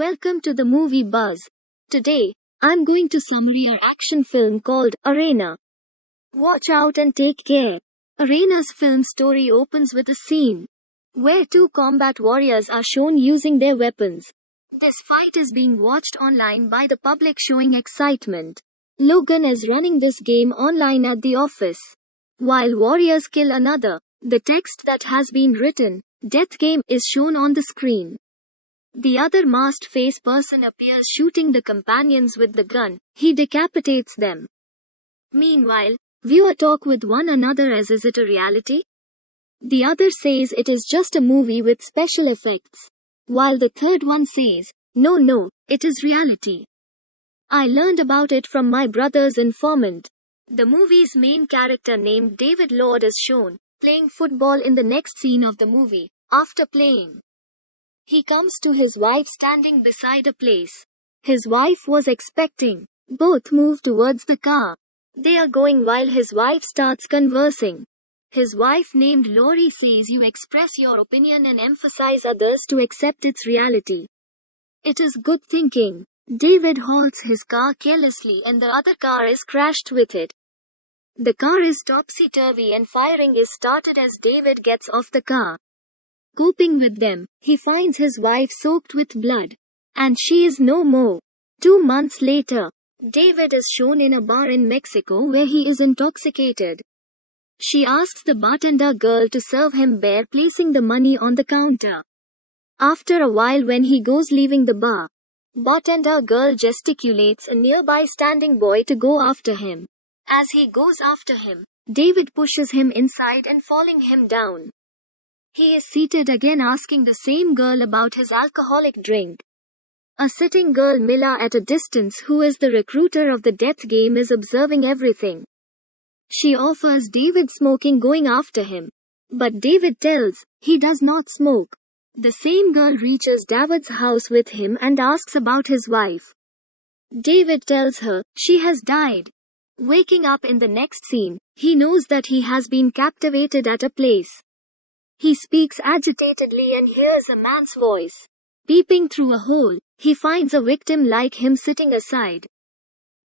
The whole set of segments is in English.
welcome to the Movie Buzz. Today, I'm going to summary our action film called Arena. Watch out and take care. Arena's film story opens with a scene where two combat warriors are shown using their weapons. This fight is being watched online by the public, showing excitement. Logan is running this game online at the office, while warriors kill another. The text that has been written, "Death Game," is shown on the screen. The other masked face person appears shooting the companions with the gun. He decapitates them. Meanwhile, viewers talk with one another as, is it a reality? The other says it is just a movie with special effects, while the third one says, no, it is reality. I learned about it from my brother's informant. The movie's main character, named David Lord, is shown playing football in the next scene of the movie. After playing, he comes to his wife standing beside a place his wife was expecting. Both move towards the car they are going while his wife starts conversing. His wife, named Lori, says, "You express your opinion and emphasize others to accept its reality. It is good thinking." David halts his car carelessly and the other car is crashed with it. The car is topsy-turvy and firing is started as David gets off the car. Coping with them, he finds his wife soaked with blood, and she is no more. 2 months later, David is shown in a bar in Mexico where he is intoxicated. She asks the bartender girl to serve him beer, placing the money on the counter. After a while, when he goes leaving the bar, bartender girl gesticulates a nearby standing boy to go after him. As he goes after him, David pushes him inside and falling him down. He is seated again, asking the same girl about his alcoholic drink. A sitting girl, Mila, at a distance, who is the recruiter of the death game, is observing everything. She offers David smoking, going after him, but David tells he does not smoke. The same girl reaches David's house with him and asks about his wife. David tells her she has died. Waking up in the next scene, he knows that he has been captivated at a place. He speaks agitatedly and hears a man's voice. Peeping through a hole, he finds a victim like him sitting aside.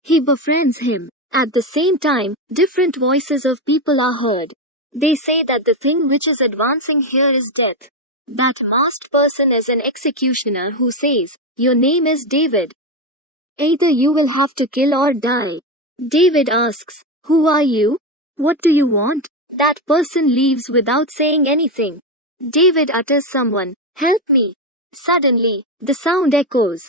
He befriends him. At the same time, different voices of people are heard. They say that the thing which is advancing here is death. That masked person is an executioner who says, "Your name is David. Either you will have to kill or die." David asks, "Who are you? What do you want?" That person leaves without saying anything. David utters, "Someone, help me." Suddenly, the sound echoes.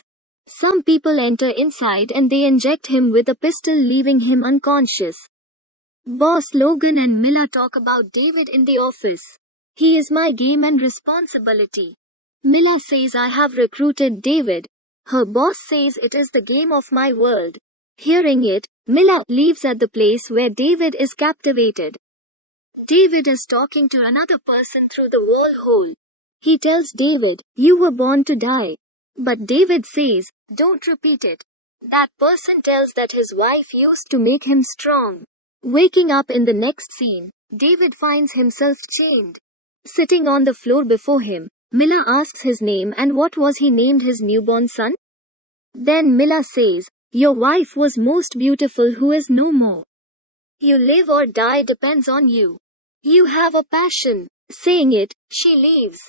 Some people enter inside and they inject him with a pistol, leaving him unconscious. Boss Logan and Mila talk about David in the office. "He is my game and responsibility." Mila says, "I have recruited David." Her boss says, "It is the game of my world." Hearing it, Mila leaves at the place where David is captivated. David is talking to another person through the wall hole. He tells David, "You were born to die." But David says, "Don't repeat it." That person tells that his wife used to make him strong. Waking up in the next scene, David finds himself chained. Sitting on the floor before him, Mila asks his name and what was he named his newborn son. Then Mila says, "Your wife was most beautiful, who is no more. You live or die depends on you. You have a passion." Saying it, she leaves.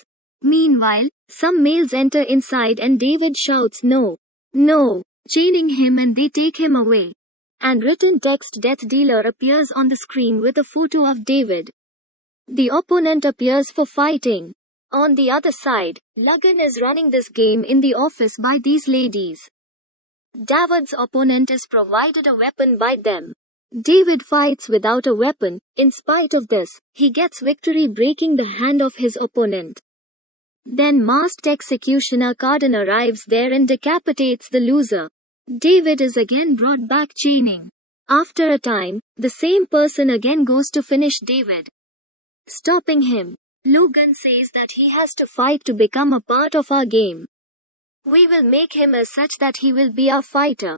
Meanwhile, some males enter inside and David shouts, "No, no," chaining him, and they take him away. And written text, "Death Dealer," appears on the screen with a photo of David. The opponent appears for fighting. On the other side, Logan is running this game in the office by these ladies. David's opponent is provided a weapon by them. David fights without a weapon. In spite of this, he gets victory, breaking the hand of his opponent. Then masked executioner Carden arrives there and decapitates the loser. David is again brought back chaining. After a time, the same person again goes to finish David. Stopping him, Logan says that he has to fight to become a part of our game. "We will make him as such that he will be our fighter."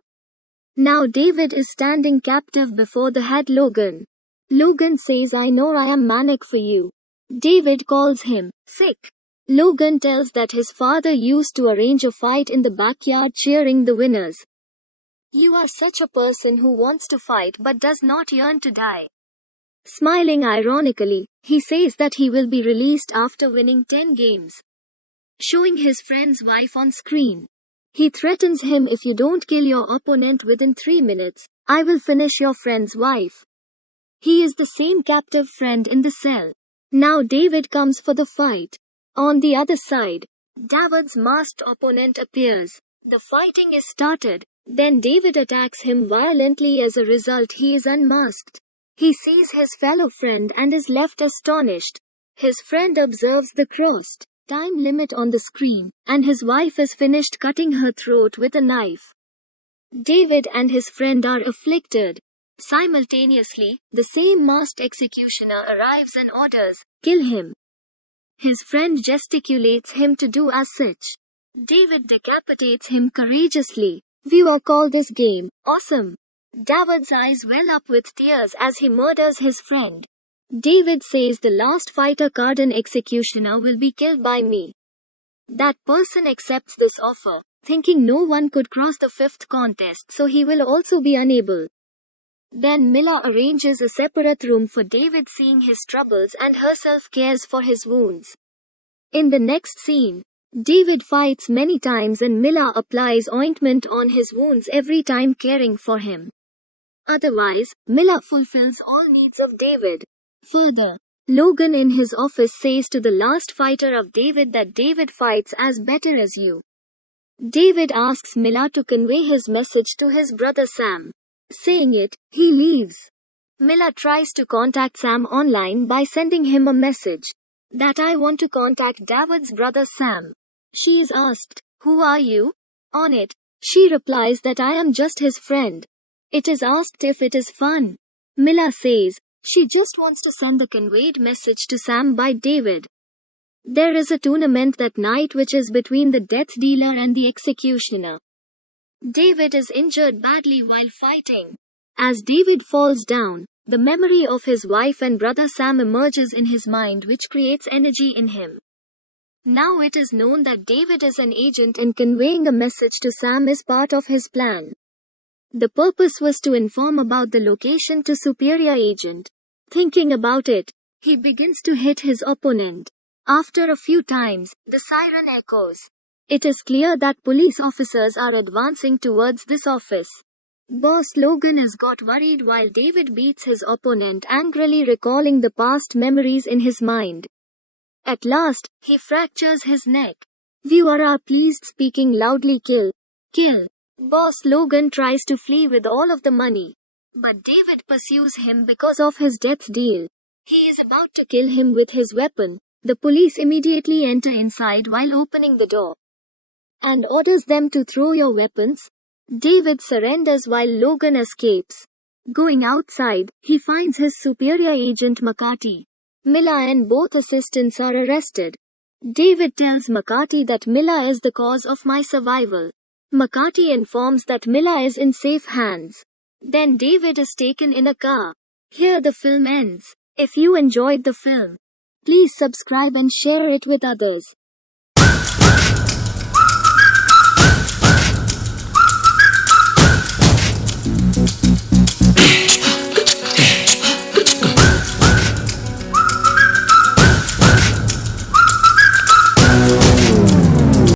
Now David is standing captive before the head Logan. Logan says, "I know I am manic for you." David calls him sick. Logan tells that his father used to arrange a fight in the backyard cheering the winners. You are such a person who wants to fight but does not yearn to die. Smiling ironically, he says that he will be released after winning 10 games. Showing his friend's wife on screen. He threatens him, if you don't kill your opponent within 3 minutes, I will finish your friend's wife. He is the same captive friend in the cell. Now David comes for the fight. On the other side, David's masked opponent appears. The fighting is started. Then David attacks him violently. As a result, he is unmasked. He sees his fellow friend and is left astonished. His friend observes the crossed time limit on the screen, and his wife is finished cutting her throat with a knife. David and his friend are afflicted. Simultaneously, the same masked executioner arrives and orders, kill him. His friend gesticulates him to do as such. David decapitates him courageously. Viewer call this game awesome. David's eyes well up with tears as he murders his friend. David says the last fighter card and executioner will be killed by me. That person accepts this offer, thinking no one could cross the 5th contest, so he will also be unable. Then Mila arranges a separate room for David, seeing his troubles, and herself cares for his wounds. In the next scene, David fights many times and Mila applies ointment on his wounds every time, caring for him. Otherwise, Mila fulfills all needs of David. Further, Logan in his office says to the last fighter of David that David fights as better as you. David asks Mila to convey his message to his brother Sam. Saying it, he leaves. Mila tries to contact Sam online by sending him a message that I want to contact David's brother Sam. She is asked, who are you? On it, she replies that I am just his friend. It is asked if it is fun. Mila says, she just wants to send the conveyed message to Sam by David. There is a tournament that night which is between the death dealer and the executioner. David is injured badly while fighting. As David falls down, the memory of his wife and brother Sam emerges in his mind, which creates energy in him. Now it is known that David is an agent and conveying a message to Sam is part of his plan. The purpose was to inform about the location to superior agent. Thinking about it, he begins to hit his opponent. After a few times, the siren echoes. It is clear that police officers are advancing towards this office. Boss Logan has got worried while David beats his opponent, angrily recalling the past memories in his mind. At last, he fractures his neck. Viewer are pleased, speaking loudly, kill. Kill. Boss Logan tries to flee with all of the money. But David pursues him because of his death deal. He is about to kill him with his weapon. The police immediately enter inside while opening the door and orders them to throw your weapons. David surrenders while Logan escapes. Going outside, he finds his superior agent McCarty. Mila and both assistants are arrested. David tells McCarty that Mila is the cause of my survival. McCarty informs that Mila is in safe hands. Then David is taken in a car. Here the film ends. If you enjoyed the film, please subscribe and share it with others.